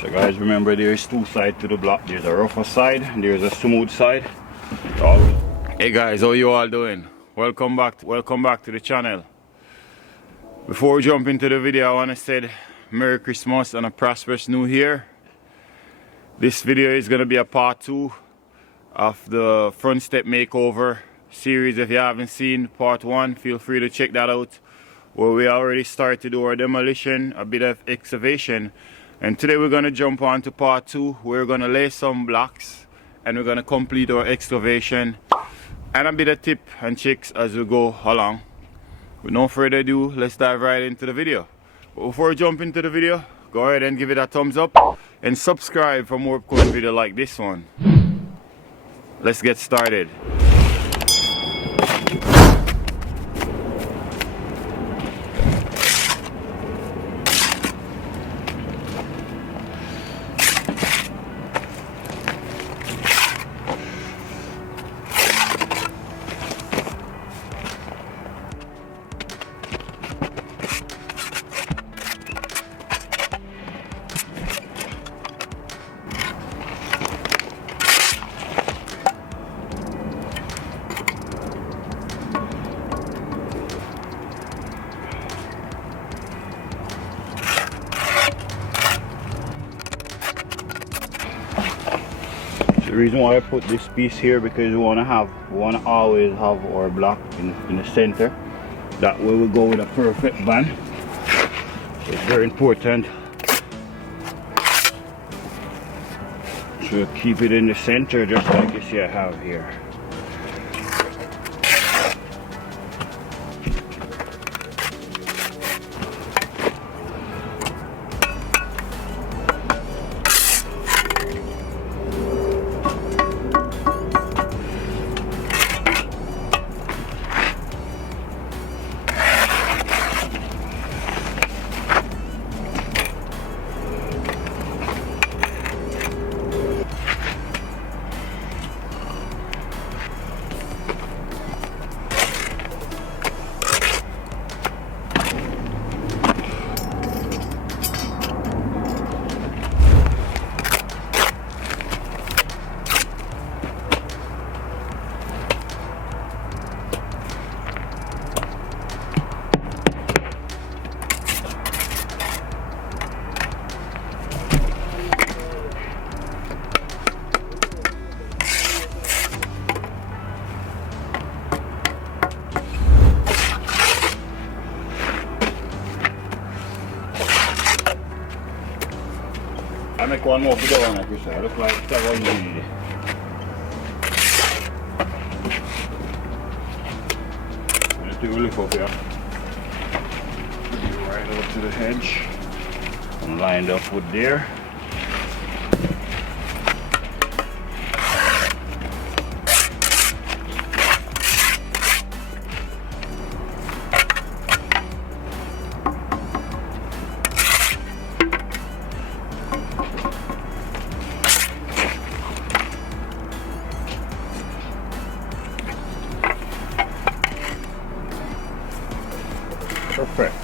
So guys, remember there's two sides to the block. There's a rougher side and there's a smooth side. Hey guys, how you all doing? Welcome back to the channel. Before we jump into the video, I want to say Merry Christmas and a prosperous New Year. This video is going to be a part 2 of the front step makeover series. If you haven't seen part 1, feel free to check that out, where we already started to do our demolition, a bit of excavation. And today we're going to jump on to part 2. We're going to lay some blocks and we're going to complete our excavation and a bit of tip and tricks as we go along. With no further ado, let's dive right into the video. But before we jump into the video, go ahead and give it a thumbs up and subscribe for more upcoming videos like this one. Let's get started. The reason why I put this piece here, because we want to always have our block in the center. That way we go with a perfect band. So it's very important to keep it in the center, just like you see I have here. I make one more video on it, you say. I look like that one needed. I'm just doing a lift up here. Right over to the hedge. And lined up with there. Perfect.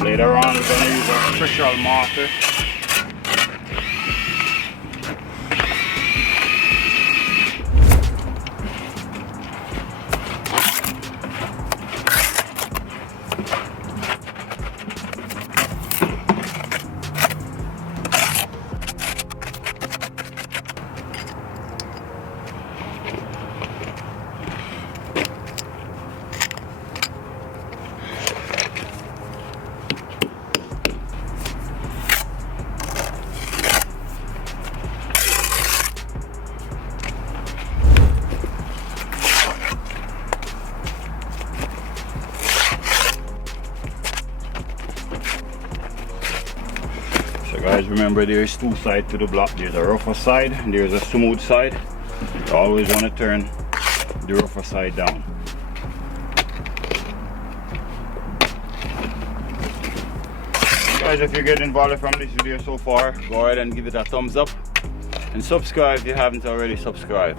Later on, we're going to use a special mortar. So guys, remember there's two sides to the block. There's a rougher side and there's a smooth side. You always want to turn the rougher side down. Guys, if you're getting value from this video so far, go ahead and give it a thumbs up and subscribe if you haven't already subscribed.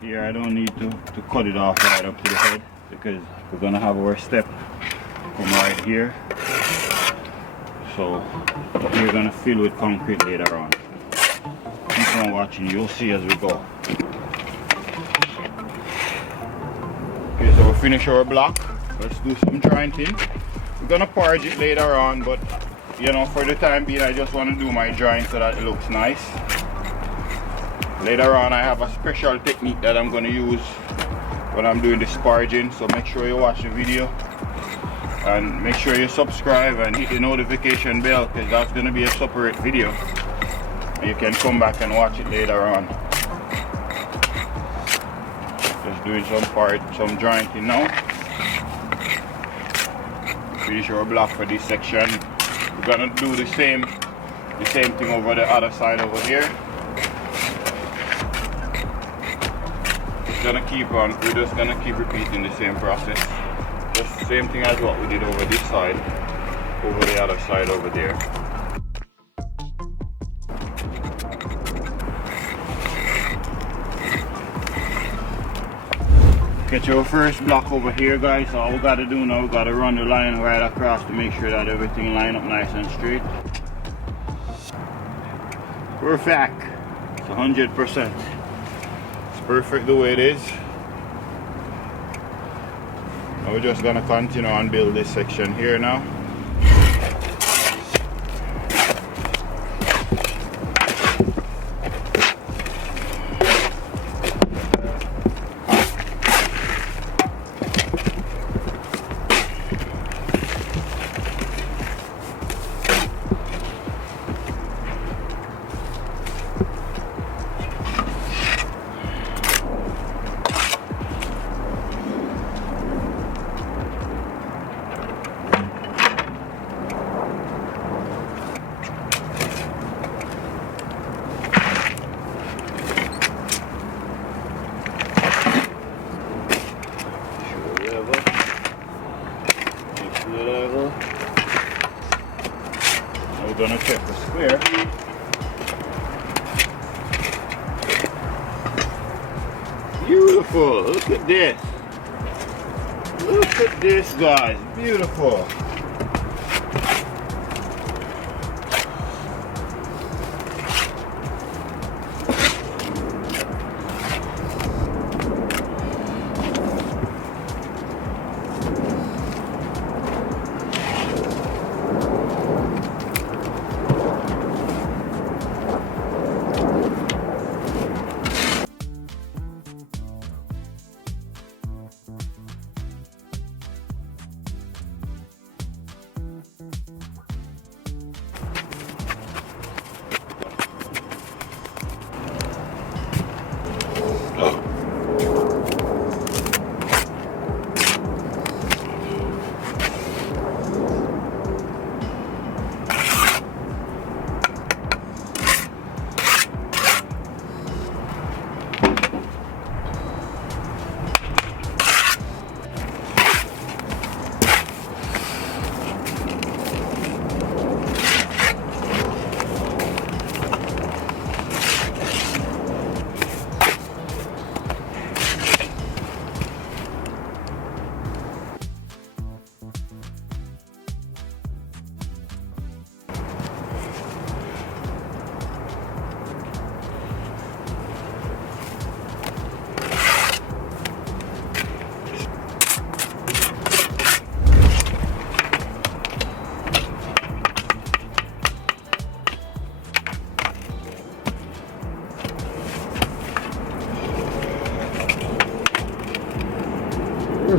Here I don't need to cut it off right up to the head because we're gonna have our step come right here. So we're gonna fill with concrete later on. Keep on watching, you'll see as we go. Okay, so we'll finish our block. Let's do some jointing. We're gonna purge it later on, but you know, for the time being I just want to do my joint so that it looks nice. Later on I have a special technique that I'm going to use when I'm doing the sparging, so make sure you watch the video and make sure you subscribe and hit the notification bell because that's going to be a separate video and you can come back and watch it later on. Just doing some jointing now. Finish our block for this section. We're going to do the same thing over the other side over here. We're just gonna keep repeating the same process. Just the same thing as what we did over this side, over the other side over there. Get your first block over here, guys. So all we gotta do now, we gotta run the line right across to make sure that everything line up nice and straight. Perfect. It's 100%. Perfect the way it is. Now we're just gonna continue and build this section here now. We're gonna check the square. Beautiful, look at this. Look at this, guys, beautiful.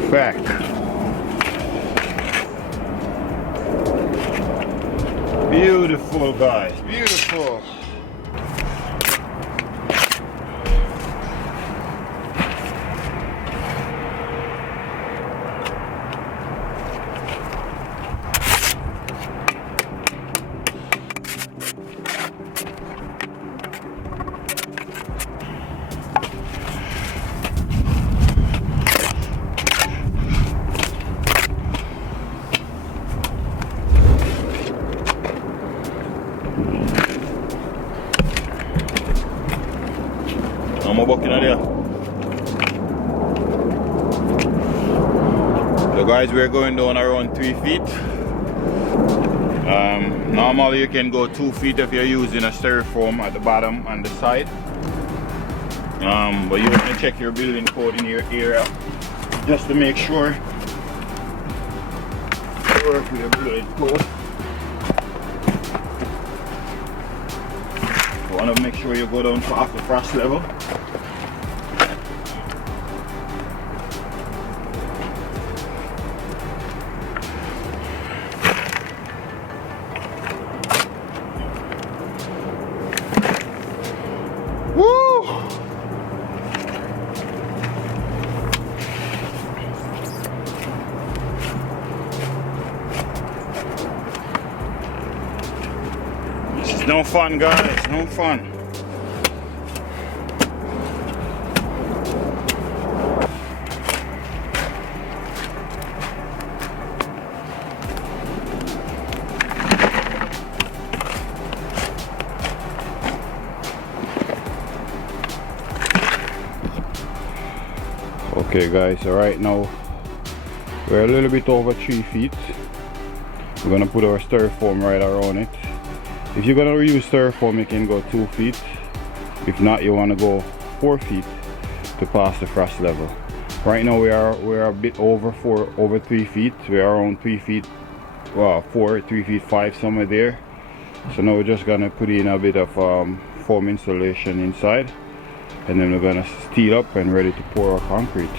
Perfect. Beautiful, guys. Beautiful. I'm walking out there. So guys, we're going down around 3 feet. Normally you can go 2 feet if you're using a styrofoam at the bottom and the side. But you want to check your building code in your area just to make sure you work with your building code. You want to make sure you go down past the frost level. No fun, guys, no fun. Okay guys, so right now we're a little bit over 3 feet. We're gonna put our styrofoam right around it. If you're gonna use styrofoam, you can go 2 feet. If not, you want to go 4 feet to pass the frost level. Right now we're a bit over 3 feet. We're around 3 feet, well, 3 feet 5, somewhere there. So now we're just gonna put in a bit of foam insulation inside, and then we're gonna steel up and ready to pour our concrete.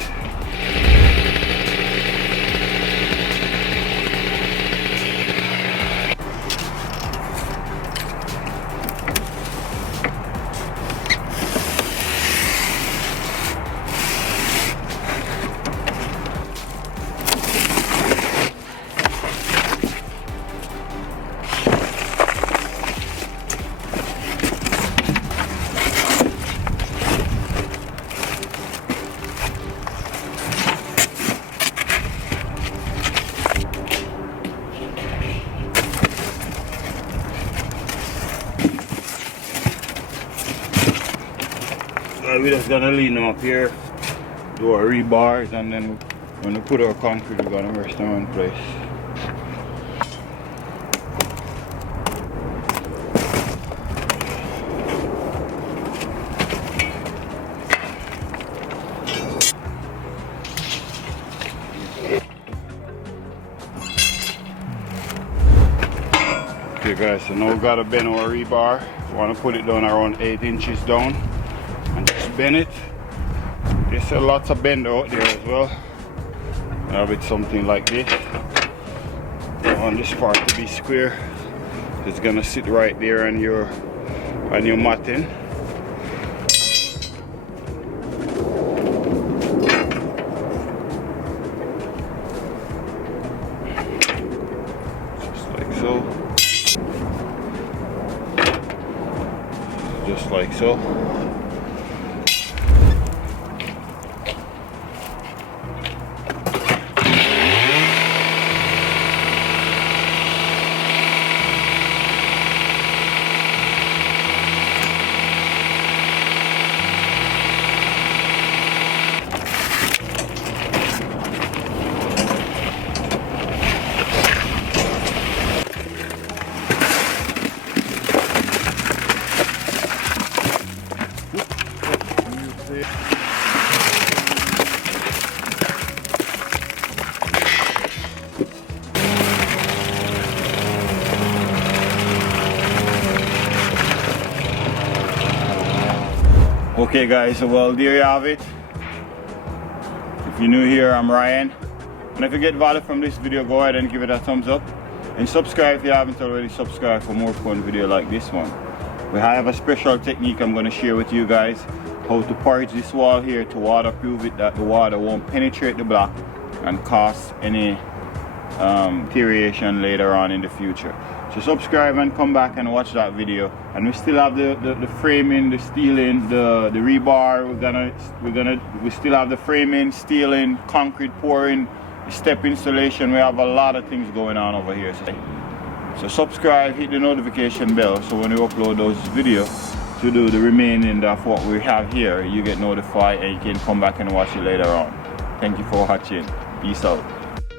We're just gonna lean them up here, do our rebars, and then when we put our concrete, we're gonna rest them in place. Okay guys, so now we gotta bend our rebar. We wanna put it down around 8 inches down. And just bend it. There's lots of bend out there as well. Have it something like this. I want this part to be square. It's gonna sit right there on your matting. Just like so. Just like so. Okay guys, so well, there you have it. The If you're new here, I'm Ryan. And if you get value from this video, go ahead and give it a thumbs up. And subscribe if you haven't already subscribed for more fun video like this one. We have a special technique I'm going to share with you guys. How to porch this wall here to waterproof it, that the water won't penetrate the block and cause any deterioration later on in the future. So subscribe and come back and watch that video. And we still have the framing, the steeling, the rebar. We still have the framing, steeling, concrete pouring, step installation. We have a lot of things going on over here. So subscribe, hit the notification bell, so when we upload those videos to do the remaining of what we have here, you get notified and you can come back and watch it later on. Thank you for watching. Peace out.